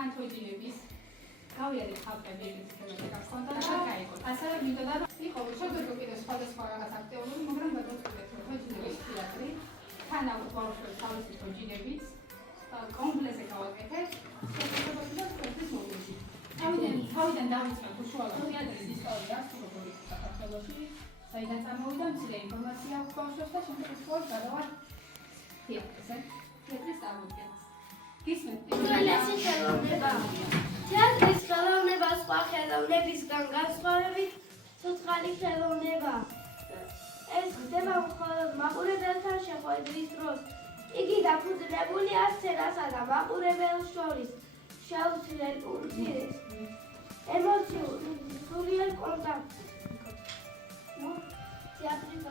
თანთოჯინების გავიარე ხალხები ეგეთი თემები გქონდა და გაიგოთ. ასევე მინდოდა იყო შეგრძო კიდე სხვადასხვა რაღაც აქტიური, მაგრამ გადავწყვეტეთ რომ თოჯინების თეატრი თანავ ბავშვებს თავისი თოჯინებით კომპლექსზე გავაკეთეთ. შესაძლებლობა პროფესიის მოდელში. თავიდან დავიწყებ უშუალოდ თეატრის ისტორიას, როგორი საქართველოში, საიდან წარმოვიდა მცირე ინფორმაცია ბავშვებს და შემდეგ უშუალოდ გადავარ თეატრზე. თეატრის წარმოდგენას. გისმენთ? უძველესი ხელოვნება. თეატრის ხელოვნება სხვა ხელოვნებისგან განსხვავებით ცოცხალი ხელოვნება. ეს ხდება მხოლოდ მაყურებელთან შეხვედრის დროს. იგი დაფუძნებულია სცენასა და მაყურებელს შორის შეუცვლელ პუნქტის ემოციურ სულიერ კონტაქტს. თეატრის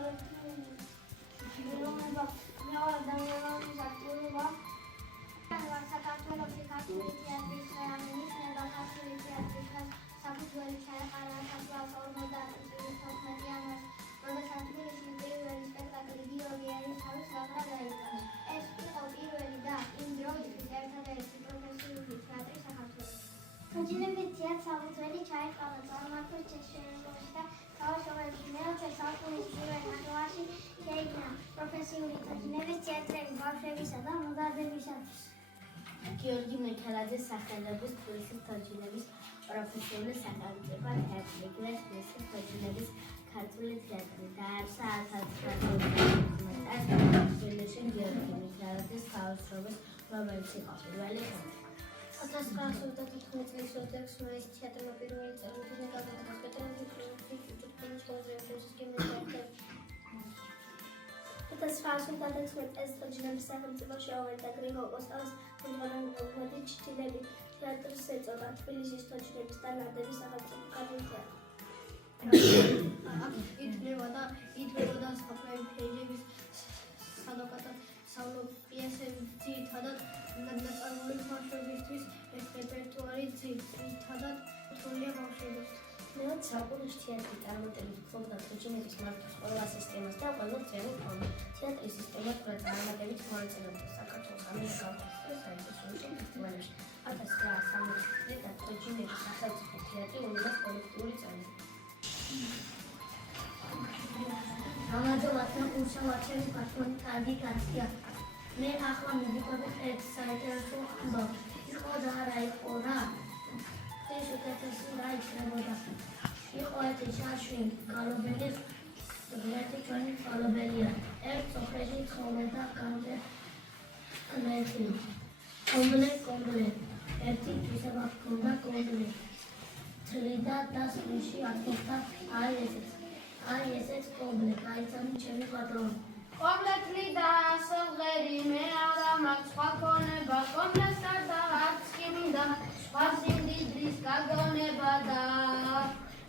ხელოვნება მრავალდამიანობის აქტივობა. საქართველოში ქართული თეატრის აღინიშნება ქართული თეატრის საფუძველი ჩაეყარა 1950 იანვარს, როდესაც თბილისში პირველი სპექტაკლი გიორგი ერისთავის ლაყრა დაიწყო. ეს იყო პირველი და იმ დროისთვის ერთადერთი პროფესიული თეატრი საქართველოში. თოჯინების თეატრს საფუძველი ჩაეყარა წარმართოს შეშენებაში და თამაშობების მეოთხე საუკუნის პირველ ნახევარში შეიქმნა პროფესიული თოჯინების თეატრები ბავშვებისა და მოზარდებისათვის. გიორგი მიქელაძის სახელობის თბილისის თოჯინების პროფესიული სახელმწიფო თეატრი, ეგრეთ თბილისის თოჯინების ქართული თეატრი დაარსა 1990 წელს თბილისში გიორგი მიქელაძის თავისუფლების, რომელიც იყო პირველი ხელმძღვანელი. 1934 წლის 26 მაისს თეატრმა პირველი წელიწადი გადაიღო სპექტაკლი „ჭუჭუჭკინის მოძრაობის გიმნაზია“. 1936 წელს თოჯინების სახელმწიფო შეუერთდა გრიგოლ კოსტავის ხელმძღვანელობით ჩიტილები თეატრს ეწოდა თბილისის თოჯინების და ნადების სახელმწიფო ქართული თეატრი. ითვლებოდა სხვადასხვა ფეიჯების სადოკათასწავლო პიესები, ძირითადად ნაწარმოების ბავშვებისთვის, რეპერტუარი ძირითადად რთულია ბავშვებისთვის. მეოთხე საუკუნის თეატრი წარმატებით ფლობდა თოჯინების მართვის ყველა სისტემას და ყველა ძველი ფორმით. თეატრის სისტემა წარმატებით მოეწონებოდა საქართველოს ამერიკულ საერთაშორისო ფესტივალებში. 1960 წლიდან თოჯინების სახელმწიფო თეატრი უნდას კოლექტიური წევრი. ამაძოვათა უშავაჩევის პატრონი კარგი კაცია. მე ახლა მივიყვებით ერთ საინტერესო ამბავს. იყო და არა იყო რა. ეს უკეთესი რა იქნებოდა. იყო ერთი შაშვი კალობელის ერთი ჩვენი კალობელია. ერთ სოფელში ცხოვრობდა კომბლე. ერთი თვისება ჰქონდა კომბლე. თლიდა და სულში აკეთდა აი ესეც კომბლე, გაიცანი ჩემი პატრონი. კომბლე თლიდა სულღერი, მე არა მაქვს სხვა ქონება, კომბლეს გარდა არც კი მინდა სხვა სიმდიდრის გაგონება და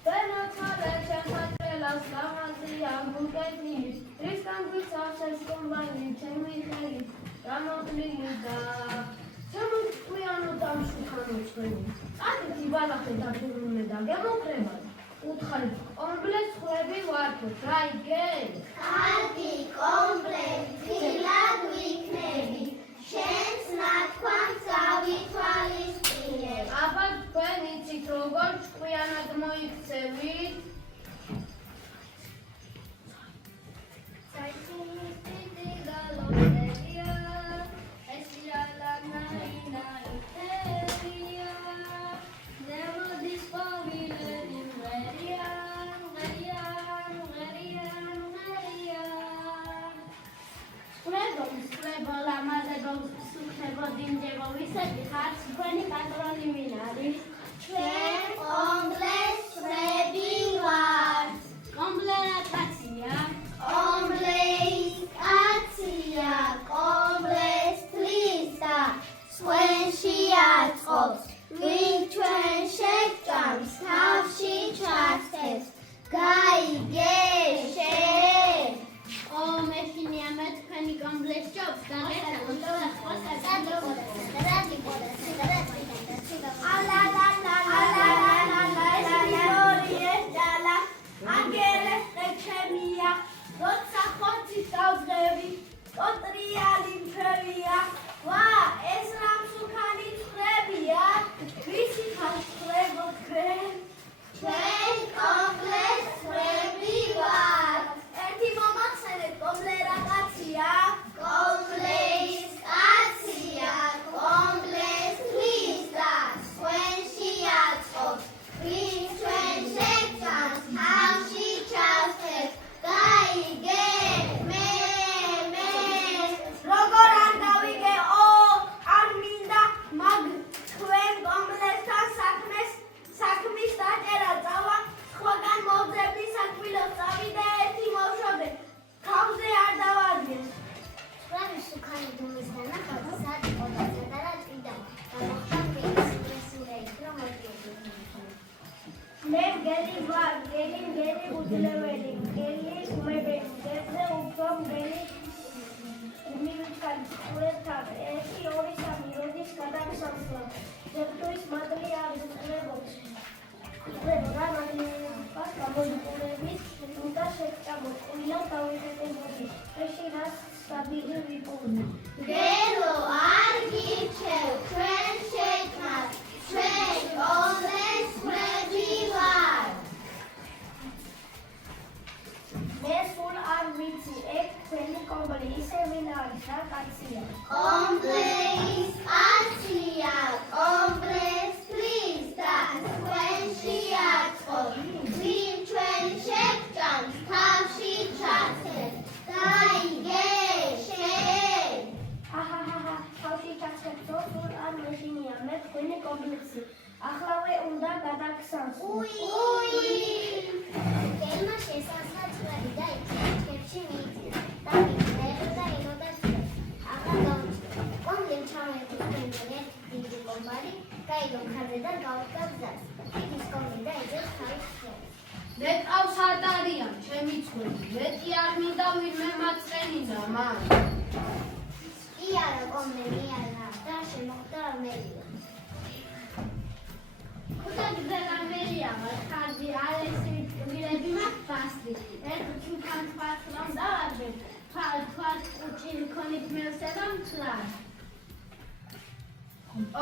ვენოთარე ჩემთა ტრელას ლამაზია გულკეთილი, რისგან გვიცავს ეს კომბანი ჩემი ხელი გამოკლილი და შემოგვიანო დამშუქანო ჩვენი. წადით იბალახეთ დაგურუნე და გემოქრება. უთხარით კომბლეს ხვები ვართოთ, რა იგეთ? კარგი კომპლექტილად ვიქნები, შენს ნათქვამს ავითვალისწინებ. აბა თქვენ იცით როგორ ჭკვიანად მოიქცევით? თქვენი პატრონი ვინ არის? ჩვენ კომბლეს ხვები ვართ. კომბლე რა კაცია? კომბლე ის კაცია, კომბლეს თლის და სხვენში აწყობს. ვინ ჩვენ შეჭამს, თავში ჩასწევს. გაიგე შენ? მეშინია მე თქვენი კომბლეს ჯობს და Contriali in previa, qua, esram su cani previa. გონკურების უნდა შეჭამოთ, ყვილად დავიღებებოდი, ეში რას საბირი ვიპოვდი. გელო არ გირჩევ, ჩვენ შექმნათ, ჩვენ კონგრესმენი ვარ. მე სულ არ ვიცი, ეგ თქვენი კომბლე ისე ვინ არის, რა კაცია? კომბლეის კაცია, კომბლეს ფრის და თქვენ შეაწყოთ, ვინ ჩვენ შეგჭამს, თავში ჩაცეთ, გაიგე, შენ. ჰაჰაჰაჰა, თავში ჩაცეთო, სულ არ მეშინია, მე თქვენი კომბლექსი, ახლავე უნდა გადაგხსნას. გელმა შესასაძლებელი და იქებში მიიწია და მიგზნერო და ელოდაცია. აღარ გაუჩნდა. კომბლემ ჩამოეყო თქვენთან ერთი დიდი კომბალი, გაიგო ხაზედან გაუდგა გზას. ის კომბლი და ეძებს თავის ხელს. მე ყავს ატარიან, ჩემი ცხვირი, მეტი არ მინდა ვინმე მაწყენინა მან. იარა კომბლემ იარა და შემოხვდა მერია. Kutatberameliya var. Kardi ailesi bile bilmek bastı. Erkek'in kan farkından da var bir. Fark uçin konitmiyorsan klar.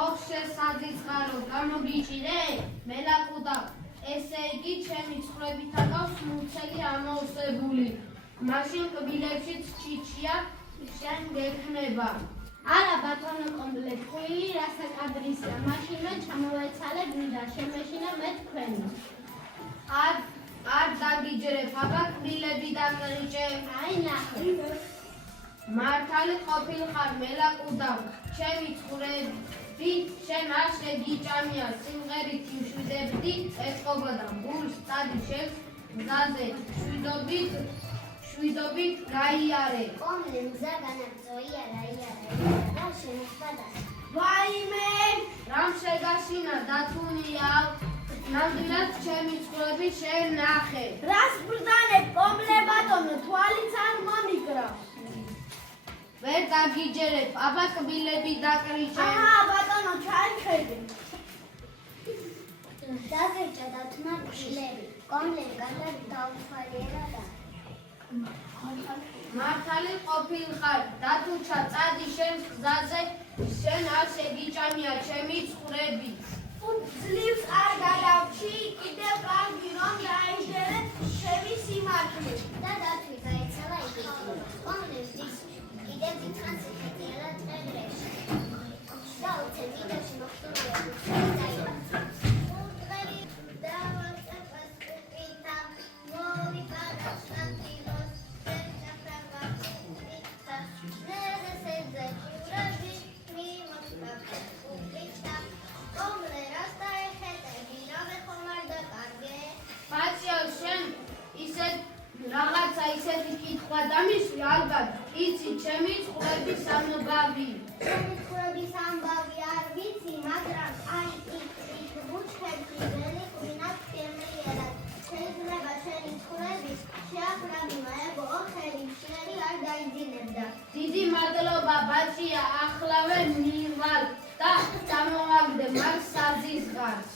ოხშე სადიცხარო გამოგიჭირე მელაკუდა ესე იგი ჩემი ცხრებით აკავს მუცელი ამოვსებული მაშინ კბილებშიც ჩიჩია შენ გექნება არა ბატონო კომბლე თქვილი რასაკადრისია მაშინვე ჩამოვეცალე გვინდა შემეშინა მე თქვენი არ დაგიჯერებ აბა კბილები დაკრიჭე აი ნახე მართალი ყოფილხარ მელაკუდა ჩემი ცხრები შენ არ შეგიჭამია სიმღერით იმშვიდებდი ეწყობოდა გულს წადი შენ გზაზე შვიდობით გაიარე კომბლემ გზა განაგწოია რა იარა და შემოხვდა და ვაიმე რამ შეგაშინა დათუნია ნამდვილად ჩემი ცხრები შენ ნახე რას ბრძანებ კომბლე ბატონო თვალიც არ მომიგრა ვერ დაგიჯერებ აბა კბილები დაკრიჭე აჰა ბატონო ჩაიხედე დაგეჭა და თმა კბილები კომბლემ გადაუთვალიერა და მართალი ყოფილხარ დათუჩა წადი შენ გზაზე შენ არ შეგიჭამია ჩემი ცხრები ძლივს არ გადავში კიდევ კარგი რომ დაიჯერეთ ჩემი სიმართლე და დათვი გაეცალა იგივე კომბლემს კიდევ დიდხანს იხეთიალა დღეებში და უცე ვიდეოში მოხდომია დაიწყო უდღერი დავაწეპას კუპიტა მოვიპარა შანტილოს რაღაცა ისეთი კითხვა დამისვი ალბათ იცი ჩემი ცხრების ამბავი ჩემი ცხრების ამბავი არ ვიცი მაგრამ აი იქ ბუჩქებში ველი ყვინათ გემრიელად შეიძლება ჩვენი ცხრების შეახრამი მაებო ოხელი შენი არ დაიძინებდა დიდი მადლობა ბაჭია ახლავე მივალ და წამოვაგდე მაგ საზისხარს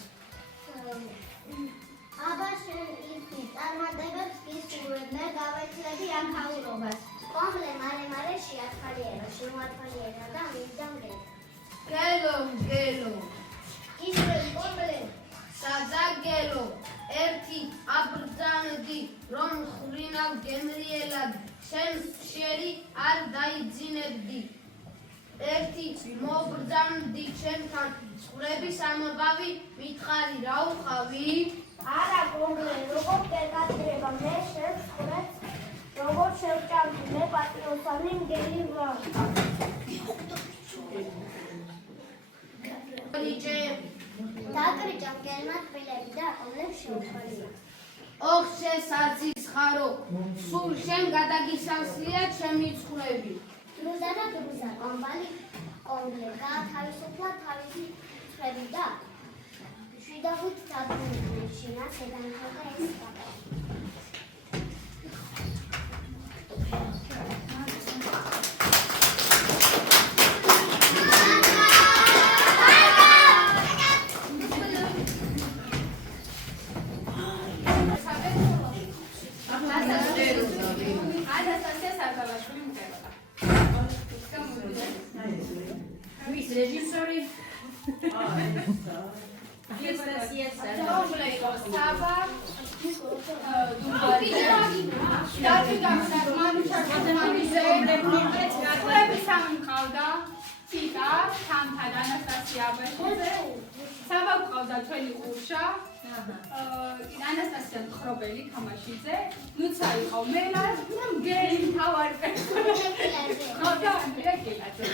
აბა შენ იცი წარმატებებს გისურვებ მე გავეცლები ამ ხაურობას კომბლე მალე შეათვალიერა შემოათვალიერა და მივდამდე გელო ისე კომბლე სადაგელო ერთი აბრძანდი რომ ხრინავ გემრიელად შენ შერი არ დაიძინებდი ერთი მობრძანდი ჩემთან ცხრების ამბავი მითხარი რა უყავი არა კომბლე როგორ გეკადრება მე შენ ცხრებს როგორ შევჭამდი მე პატიოსანი მგელი ვარ დაკრიჭა მგელმა კბილები და კომბლემ შეუთვალიერა ოხშე საცისხარო სულ შენ გადაგისასლია ჩემი ცხრები დრუზა და დრუზა კომბლე გაათავისუფლა თავისი ცხრები და შვიდობით დაბრუნდნენ შინა შედანხმდა ეს კაბა რეჟისორი რომლე იყო საბა მყავდა ციტა თამთან ანასტასია აბაშიძე საბა მყავდა ჩვენი ურშა ანასტასია ხრობელი თამაშიძე ნუცა იყო მელას მგელი მთავარი პერსონაჟი ყავდა ანდრია კილაძე